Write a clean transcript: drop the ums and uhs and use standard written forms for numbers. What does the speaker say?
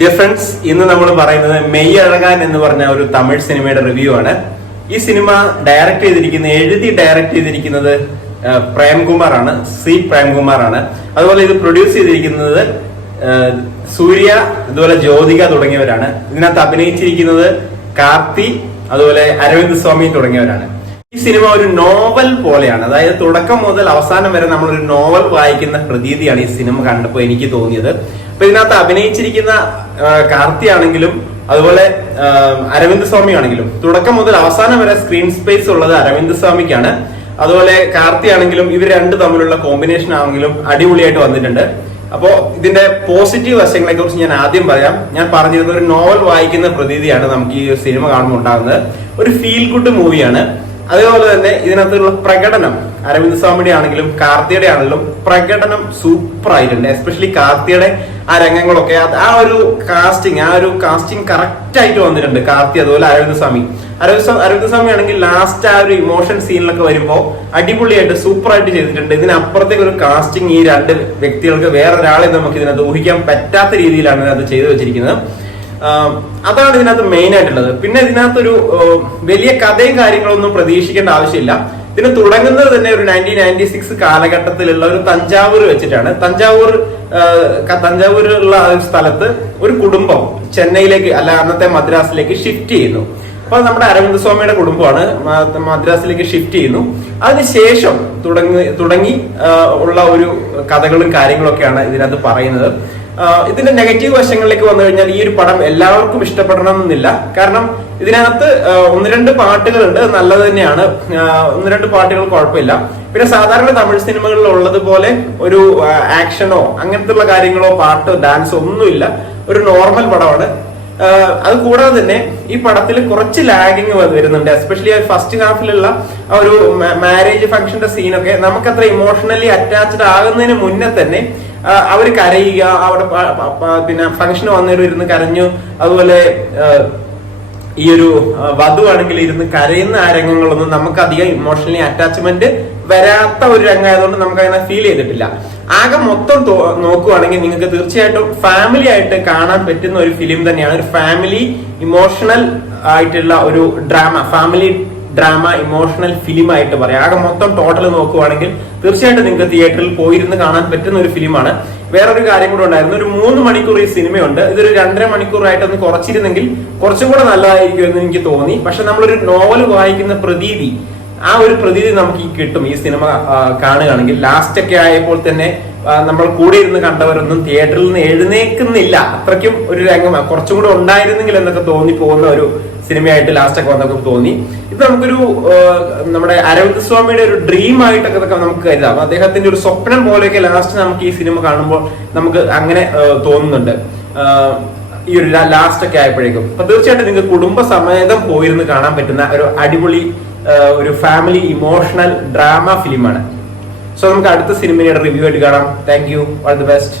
Dear friends, ഇന്ന് നമ്മൾ പറയുന്നത് മെയ് അഴകാൻ എന്ന് പറഞ്ഞ ഒരു തമിഴ് സിനിമയുടെ റിവ്യൂ ആണ്. ഈ സിനിമ എഴുതി ഡയറക്ട് ചെയ്തിരിക്കുന്നത് പ്രേംകുമാർ ആണ്, സി പ്രേംകുമാർ ആണ്. അതുപോലെ ഇത് പ്രൊഡ്യൂസ് ചെയ്തിരിക്കുന്നത് സൂര്യ, അതുപോലെ ജ്യോതിക തുടങ്ങിയവരാണ്. ഇതിനകത്ത് അഭിനയിച്ചിരിക്കുന്നത് കാർത്തി, അതുപോലെ അരവിന്ദ് സ്വാമി തുടങ്ങിയവരാണ്. ഈ സിനിമ ഒരു നോവൽ പോലെയാണ്, അതായത് തുടക്കം മുതൽ അവസാനം വരെ നമ്മളൊരു നോവൽ വായിക്കുന്ന പ്രതീതിയാണ് ഈ സിനിമ കണ്ടപ്പോൾ എനിക്ക് തോന്നിയത്. അപ്പൊ ഇതിനകത്ത് അഭിനയിച്ചിരിക്കുന്ന കാർത്തി ആണെങ്കിലും അതുപോലെ അരവിന്ദ് സ്വാമി ആണെങ്കിലും തുടക്കം മുതൽ അവസാനം വരെ സ്ക്രീൻ സ്പേസ് ഉള്ളത് അരവിന്ദ് സ്വാമിക്കാണ്. അതുപോലെ കാർത്തി ആണെങ്കിലും ഇവർ രണ്ട് തമ്മിലുള്ള കോമ്പിനേഷൻ ആണെങ്കിലും അടിപൊളിയായിട്ട് വന്നിട്ടുണ്ട്. അപ്പോ ഇതിന്റെ പോസിറ്റീവ് വശങ്ങളെ കുറിച്ച് ഞാൻ ആദ്യം പറയാം. ഞാൻ പറഞ്ഞിരുന്ന ഒരു നോവൽ വായിക്കുന്ന പ്രതീതിയാണ് നമുക്ക് ഈ സിനിമ കാണുമ്പോൾ ഉണ്ടാകുന്നത്. ഒരു ഫീൽ ഗുഡ് മൂവിയാണ്. അതേപോലെ തന്നെ ഇതിനകത്തുള്ള പ്രകടനം അരവിന്ദ് സ്വാമിയുടെ ആണെങ്കിലും കാർത്തിയുടെ ആണെങ്കിലും പ്രകടനം സൂപ്പർ ആയിട്ടുണ്ട്. എസ്പെഷ്യലി കാർത്തിയുടെ ആ രംഗങ്ങളൊക്കെ, ആ ഒരു കാസ്റ്റിംഗ് കറക്റ്റ് ആയിട്ട് വന്നിട്ടുണ്ട്. കാർത്തി അതുപോലെ അരവിന്ദ് സ്വാമി ആണെങ്കിൽ ലാസ്റ്റ് ആ ഒരു ഇമോഷൻ സീനിലൊക്കെ വരുമ്പോൾ അടിപൊളിയായിട്ട് സൂപ്പർ ആയിട്ട് ചെയ്തിട്ടുണ്ട്. ഇതിനപ്പുറത്തേക്ക് ഒരു കാസ്റ്റിംഗ് ഈ രണ്ട് വ്യക്തികൾക്ക് വേറൊരാളെ നമുക്ക് ഇതിനകത്ത് ഊഹിക്കാൻ പറ്റാത്ത രീതിയിലാണ് ഇതിനകത്ത് ചെയ്തു വെച്ചിരിക്കുന്നത്. അതാണ് ഇതിനകത്ത് മെയിൻ ആയിട്ടുള്ളത്. പിന്നെ ഇതിനകത്തൊരു വലിയ കഥയും കാര്യങ്ങളൊന്നും പ്രതീക്ഷിക്കേണ്ട ആവശ്യമില്ല. ഇതിന് തുടങ്ങുന്നത് തന്നെ ഒരു 1996 കാലഘട്ടത്തിലുള്ള ഒരു തഞ്ചാവൂർ വെച്ചിട്ടാണ്. തഞ്ചാവൂരിലുള്ള ഒരു സ്ഥലത്ത് ഒരു കുടുംബം ചെന്നൈയിലേക്ക് അന്നത്തെ മദ്രാസിലേക്ക് ഷിഫ്റ്റ് ചെയ്യുന്നു. അപ്പൊ നമ്മുടെ അരവിന്ദ് സ്വാമിയുടെ കുടുംബമാണ് മദ്രാസിലേക്ക് ഷിഫ്റ്റ് ചെയ്യുന്നു. അതിനുശേഷം തുടങ്ങി ഉള്ള ഒരു കഥകളും കാര്യങ്ങളൊക്കെയാണ് ഇതിനകത്ത് പറയുന്നത്. ഇതിന്റെ നെഗറ്റീവ് വശങ്ങളിലേക്ക് വന്നു കഴിഞ്ഞാൽ ഈ ഒരു പടം എല്ലാവർക്കും ഇഷ്ടപ്പെടണം എന്നില്ല. കാരണം ഇതിനകത്ത് ഒന്ന് രണ്ട് പാട്ടുകളുണ്ട്, നല്ലത് തന്നെയാണ്. ഒന്ന് രണ്ട് പാട്ടുകൾ കുഴപ്പമില്ല. പിന്നെ സാധാരണ തമിഴ് സിനിമകളിൽ ഉള്ളതുപോലെ ഒരു ആക്ഷനോ അങ്ങനത്തെ കാര്യങ്ങളോ പാട്ടോ ഡാൻസോ ഒന്നുമില്ല. ഒരു നോർമൽ പടമാണ്. അത് കൂടാതെ തന്നെ ഈ പടത്തിൽ കുറച്ച് ലാഗിങ് വരുന്നുണ്ട്. എസ്പെഷ്യലി ഫസ്റ്റ് ഹാഫിലുള്ള ആ ഒരു മാരേജ് ഫംഗ്ഷന്റെ സീനൊക്കെ നമുക്കത്ര ഇമോഷണലി അറ്റാച്ച്ഡ് ആകുന്നതിന് മുന്നേ തന്നെ അവർ കരയുക, അവിടെ പിന്നെ ഫംഗ്ഷന് വന്നിരുന്ന് കരഞ്ഞു. അതുപോലെ ഈ ഒരു വധു ആണെങ്കിൽ ഇരുന്ന് കരയുന്ന ആ രംഗങ്ങളൊന്നും നമുക്ക് അധികം ഇമോഷണലി അറ്റാച്ച്മെന്റ് വരാത്ത ഒരു രംഗമായതുകൊണ്ട് നമുക്ക് അങ്ങനെ ഫീൽ ചെയ്തിട്ടില്ല. ആകെ മൊത്തം നോക്കുവാണെങ്കിൽ നിങ്ങൾക്ക് തീർച്ചയായിട്ടും ഫാമിലി ആയിട്ട് കാണാൻ പറ്റുന്ന ഒരു ഫിലിം തന്നെയാണ്. ഒരു ഫാമിലി ഇമോഷണൽ ആയിട്ടുള്ള ഒരു ഫാമിലി ഡ്രാമ ഇമോഷണൽ ഫിലിം ആയിട്ട് പറയാം. ആകെ മൊത്തം ടോട്ടൽ നോക്കുവാണെങ്കിൽ തീർച്ചയായിട്ടും നിങ്ങൾക്ക് തിയേറ്ററിൽ പോയിരുന്ന് കാണാൻ പറ്റുന്ന ഒരു ഫിലിമാണ്. വേറൊരു കാര്യം കൂടെ ഉണ്ടായിരുന്നു, ഒരു 3 മണിക്കൂർ ഈ സിനിമയുണ്ട്. ഇതൊരു 2.5 മണിക്കൂറായിട്ടൊന്ന് കുറച്ചിരുന്നെങ്കിൽ കുറച്ചും കൂടെ നല്ലതായിരിക്കും എന്ന് എനിക്ക് തോന്നി. പക്ഷെ നമ്മളൊരു നോവൽ വായിക്കുന്ന പ്രതീതി, ആ ഒരു പ്രതീതി നമുക്ക് കിട്ടും ഈ സിനിമ കാണുകയാണെങ്കിൽ. ലാസ്റ്റ് ഒക്കെ ആയപ്പോൾ തന്നെ നമ്മൾ കൂടെ ഇരുന്ന് കണ്ടവരൊന്നും തിയേറ്ററിൽ നിന്ന് എഴുന്നേക്കുന്നില്ല. അത്രയ്ക്കും ഒരു രംഗം കുറച്ചും കൂടെ ഉണ്ടായിരുന്നെങ്കിൽ എന്നൊക്കെ തോന്നി പോകുന്ന ഒരു സിനിമയായിട്ട് ലാസ്റ്റ് ഒക്കെ വന്നൊക്കെ തോന്നി. ഇത് നമുക്കൊരു നമ്മുടെ അരവിന്ദ് സ്വാമിയുടെ ഒരു ഡ്രീം ആയിട്ടൊക്കെ നമുക്ക് കരുതാം. അദ്ദേഹത്തിന്റെ ഒരു സ്വപ്നം പോലെയൊക്കെ ലാസ്റ്റ് നമുക്ക് ഈ സിനിമ കാണുമ്പോൾ നമുക്ക് അങ്ങനെ തോന്നുന്നുണ്ട് ഈ ഒരു ലാസ്റ്റ് ഒക്കെ ആയപ്പോഴേക്കും. അപ്പൊ തീർച്ചയായിട്ടും നിങ്ങൾക്ക് കുടുംബസമേതം പോയിരുന്ന് കാണാൻ പറ്റുന്ന ഒരു അടിപൊളി ഒരു ഫാമിലി ഇമോഷണൽ ഡ്രാമ ഫിലിമാണ്. സോ നമുക്ക് അടുത്ത സിനിമയുടെ റിവ്യൂ ആയിട്ട് കാണാം. Thank you, all the best.